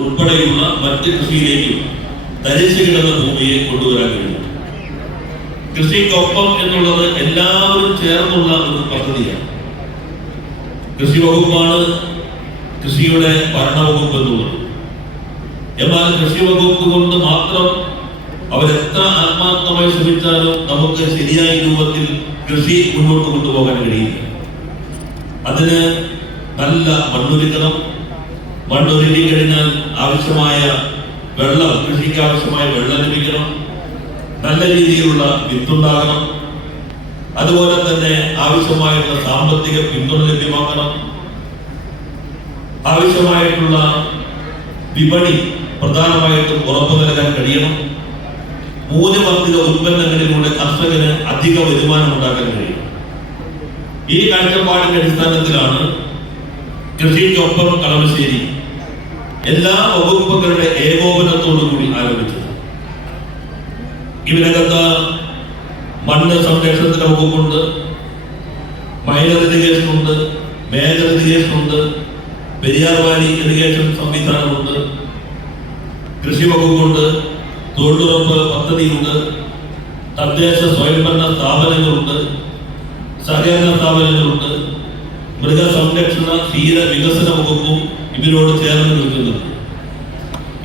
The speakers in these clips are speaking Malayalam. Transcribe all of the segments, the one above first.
ഉൾപ്പെടെയുള്ള മറ്റ് കൃഷിയിലേക്കും തരിച്ചു കിടന്ന ഭൂമിയെ കൊണ്ടുവരാൻ കഴിയും. കൃഷിക്കൊപ്പം എന്നുള്ളത് എല്ലാവരും ചേർന്നുള്ള ഒരു പദ്ധതിയാണ്. കൃഷി വകുപ്പാണ് കൃഷിയുടെ ഭരണവകുപ്പ് എന്നുള്ളത്. എന്നാൽ കൃഷി വകുപ്പ് കൊണ്ട് മാത്രം അവരെത്ര ആത്മാർത്ഥമായി ശ്രമിച്ചാലും നമുക്ക് ശരിയായ രൂപത്തിൽ കൃഷി മുന്നോട്ട് കൊണ്ടുപോകാൻ കഴിയില്ല. അതിന് നല്ല മണ്ണൊരുക്കണം. മണ്ണൊരുക്കി കഴിഞ്ഞാൽ ആവശ്യമായ വെള്ളം, കൃഷിക്ക് ആവശ്യമായ വെള്ളം ലഭിക്കണം. നല്ല രീതിയിലുള്ള വിത്തുണ്ടാകണം. അതുപോലെ തന്നെ ആവശ്യമായിട്ടുള്ള സാമ്പത്തിക പിന്തുണ ലഭ്യമാക്കണം. ആവശ്യമായിട്ടുള്ള വിപണി പ്രധാനമായിട്ടും ഉറപ്പു നൽകാൻ കഴിയണം. മൂല്യവർദ്ധിത ഉൽപ്പന്നങ്ങളിലൂടെ കർഷകന് അധിക വരുമാനം ഉണ്ടാക്കാൻ കഴിയും. ഈ കാഴ്ചപ്പാടിന്റെ അടിസ്ഥാനത്തിലാണ് കൃഷിക്കൊപ്പം കളമശ്ശേരി എല്ലാ വകുപ്പുകളുടെ ഏകോപനത്തോടുകൂടി ആരംഭിച്ചത്. ഇതിനകത്ത് മണ്ണ് സംരക്ഷണത്തിന്റെ വകുപ്പുണ്ട്, മൈനർ ഇറിഗേഷൻ ഉണ്ട്, മേജർ ഇറിഗേഷൻ ഉണ്ട്, പെരിയാർ വാലി ഇറിഗേഷൻ സംവിധാനമുണ്ട്, കൃഷി വകുപ്പുണ്ട്, തൊഴിലുറപ്പ് പദ്ധതിയുണ്ട്, തദ്ദേശ സ്വയംഭരണ സ്ഥാപനങ്ങളുണ്ട്, സഹകരണ സ്ഥാപനങ്ങളുണ്ട്, മൃഗസംരക്ഷണ ക്ഷീര വികസന വകുപ്പും ഇതിനോട് ചേർന്ന് നിൽക്കുന്നുണ്ട്.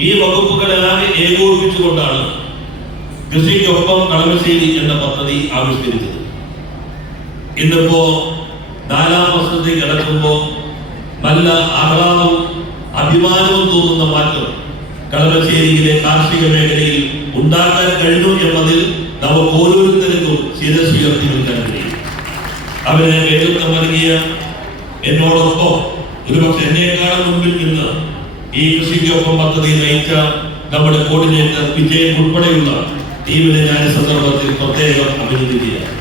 ഈ വകുപ്പുകളെല്ലാം ഏകോപിപ്പിച്ചുകൊണ്ടാണ് കൃഷിക്കൊപ്പം കളമശ്ശേരി എന്ന പദ്ധതി ആവിഷ്കരിച്ചത്. ഇന്നിപ്പോ 4ാം വർഷത്തേക്ക് കിടക്കുമ്പോൾ നല്ല ആഹ്ലാദവും അഭിമാനവും തോന്നുന്ന മാറ്റം കളമശ്ശേരിയിലെ കാർഷിക മേഖലയിൽ ഉണ്ടാക്കാൻ കഴിഞ്ഞു എന്നതിൽ നമുക്ക് ഓരോരുത്തർക്കും ശിരസ് ഉയർത്തി നിൽക്കാൻ കഴിയും. അവരെ നേതൃത്വം നൽകിയ എന്നോടൊപ്പം ഒരുപക്ഷെ എന്നേക്കാളും മുൻപിൽ നിന്ന് ഈ കൃഷിക്കൊപ്പം പദ്ധതി നയിച്ച നമ്മുടെ കോർഡിനേറ്റർ വിജയൻ ഉൾപ്പെടെയുള്ള ടീമിനെ ഞാൻ ഈ സന്ദർഭത്തിൽ പ്രത്യേകം അഭിനന്ദിക്കുകയാണ്.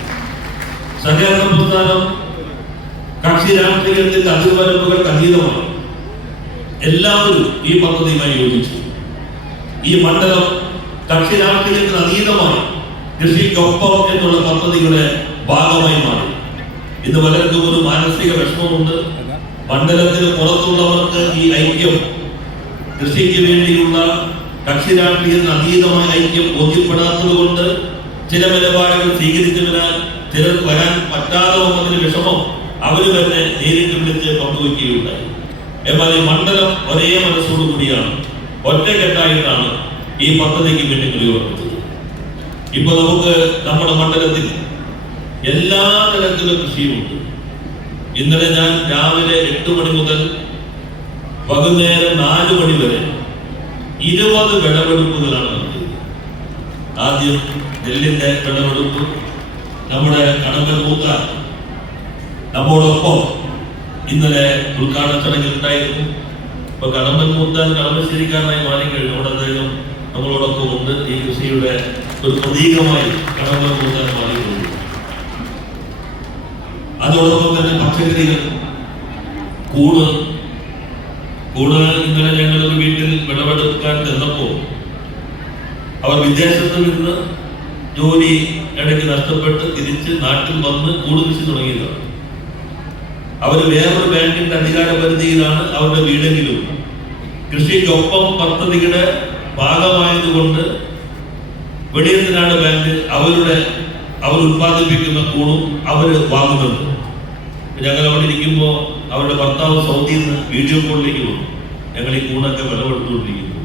സഹകരണ പ്രസ്ഥാനം കക്ഷി രാഷ്ട്രീയത്തിന്റെ അതിർവരമ്പുകൾക്ക് അതീതമാണ്. എല്ലാവരും ഈ പദ്ധതിയുമായി യോജിച്ചു. ഈ മണ്ഡലം കക്ഷി രാഷ്ട്രീയത്തിന് അതീതമായി കൃഷിക്കൊപ്പം എന്നുള്ള പദ്ധതിയുടെ ഭാഗമായി മാറി. ഇന്ന് പലർക്കും ഒരു മാനസിക വിഷമമുണ്ട്. മണ്ഡലത്തിന് പുറത്തുള്ളവർക്ക് ഈ ഐക്യം, കൃഷിക്ക് വേണ്ടിയുള്ള കക്ഷി രാഷ്ട്രീയത്തിന് അതീതമായ ഐക്യം ബോധ്യപ്പെടാത്തത് കൊണ്ട് ചില നിലപാടുകൾ സ്വീകരിച്ചതിനാൽ ചിലർക്ക് വരാൻ പറ്റാതെ വന്നതിന് വിഷമം അവർ തന്നെ നേരിട്ട് വിളിച്ച് പങ്കുവയ്ക്കുകയുണ്ടായി. എന്നാൽ ഈ മണ്ഡലം ഒരേ മനസ്സോടു കൂടിയാണ്, ഒറ്റക്കെട്ടായിട്ടാണ് ഈ പദ്ധതിക്ക് വേണ്ടി പ്രയോഗിച്ചത്. ഇപ്പൊ നമുക്ക് നമ്മുടെ മണ്ഡലത്തിൽ എല്ലാ തരത്തിലും കൃഷിയുമുണ്ട്. ഇന്നലെ ഞാൻ രാവിലെ 8 മണി മുതൽ വൈകുന്നേരം 4 മണി വരെ 20 വിളവെടുപ്പുകളാണ് നടത്തിയത്. ആദ്യം നെല്ലിന്റെ വിളവെടുപ്പ്. നമ്മുടെ കടമ്പൽ മൂത്ത നമ്മോടൊപ്പം ഇന്നലെ ഉദ്ഘാടന ചടങ്ങിൽ ഉണ്ടായിരുന്നു. ഇപ്പൊ കടമ്പൽ മൂത്താൻ കളമശ്ശേരിക്കാരനായി മാറിക്കഴിഞ്ഞു. അവിടെ അദ്ദേഹം നമ്മളോടൊപ്പം ഉണ്ട്. ഈ കൃഷിയുടെ ഒരു പ്രതീകമായി കടമ്പൽ മൂത്താൻ മാറിക്കഴിഞ്ഞു. അതോടൊപ്പം തന്നെ പച്ചക്കറികൾ, കൂട് ഇന്നലെ ഞങ്ങളൊരു വീട്ടിൽ വിളവെടുക്കാൻ ചെന്നപ്പോൾ അവർ വിദേശത്ത് നിന്ന് ജോലി ഇടയ്ക്ക് നഷ്ടപ്പെട്ട് തിരിച്ച് നാട്ടിൽ വന്ന് കൂട് കൃഷി തുടങ്ങിയതാണ്. അവർ വേറൊരു ബാങ്കിന്റെ അധികാര പരിധിയിലാണ് അവരുടെ വീടെങ്കിലും കൃഷിക്കൊപ്പം പദ്ധതിയുടെ ഭാഗമായതുകൊണ്ട് വെളിയത്തിനാട് ബാങ്ക് അവർ ഉത്പാദിപ്പിക്കുന്ന കൂടും അവർ വാങ്ങുന്നുണ്ട്. ഞങ്ങൾ അവിടെ ഇരിക്കുമ്പോൾ അവരുടെ ഭർത്താവ് സൗദിയിൽ നിന്ന് വീഡിയോ കോളിലേക്ക് വന്നു. ഞങ്ങൾ ഈ കൂണൊക്കെ വിളവെടുത്തുകൊണ്ടിരിക്കുന്നു.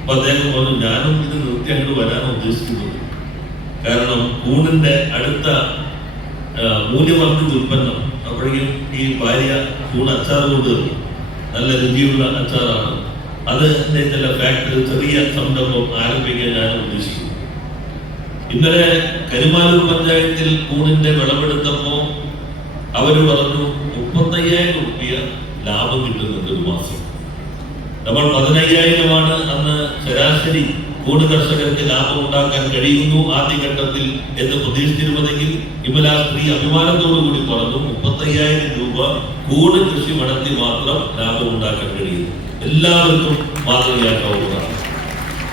അപ്പൊ അദ്ദേഹം പറഞ്ഞു, ഞാനും ഇത് നിർത്തി അങ്ങോട്ട് വരാനാണ് ഉദ്ദേശിക്കുന്നത്. കാരണം കൂണിന്റെ അടുത്ത മൂല്യവർദ്ധിത ഉൽപ്പന്നം അപ്പോഴേക്കും ഈ ഭാര്യ കൂൺ അച്ചാർ കൊണ്ട് നല്ല രുചിയുള്ള അച്ചാറാണ്. അതിന്റെ ചില ഫാക്ടറി ചെറിയ സംരംഭം ആരംഭിക്കാൻ ഞാൻ ഉദ്ദേശിക്കുന്നു. ഇന്നലെ കരുമാലൂർ പഞ്ചായത്തിൽ കൂണിന്റെ വിളവെടുത്തപ്പോ അവര് പറഞ്ഞു 35,000 രൂപ ലാഭം കിട്ടുന്നുണ്ട് ഒരു മാസം. നമ്മൾ 15,000 അന്ന് ശരാശരി കൂട് കർഷകർക്ക് ലാഭം ഉണ്ടാക്കാൻ കഴിയുന്നു ആദ്യഘട്ടത്തിൽ എന്ന് പ്രതീക്ഷിച്ചിരുന്നതെങ്കിൽ ഇന്നലെ സ്ത്രീ അഭിമാനത്തോടു കൂടി പറഞ്ഞു 35,000 രൂപ കൂട് കൃഷി നടത്തി മാത്രം ലാഭം ഉണ്ടാക്കാൻ കഴിയുന്നു. എല്ലാവർക്കും മാതൃകയാക്കാവുന്നതാണ്.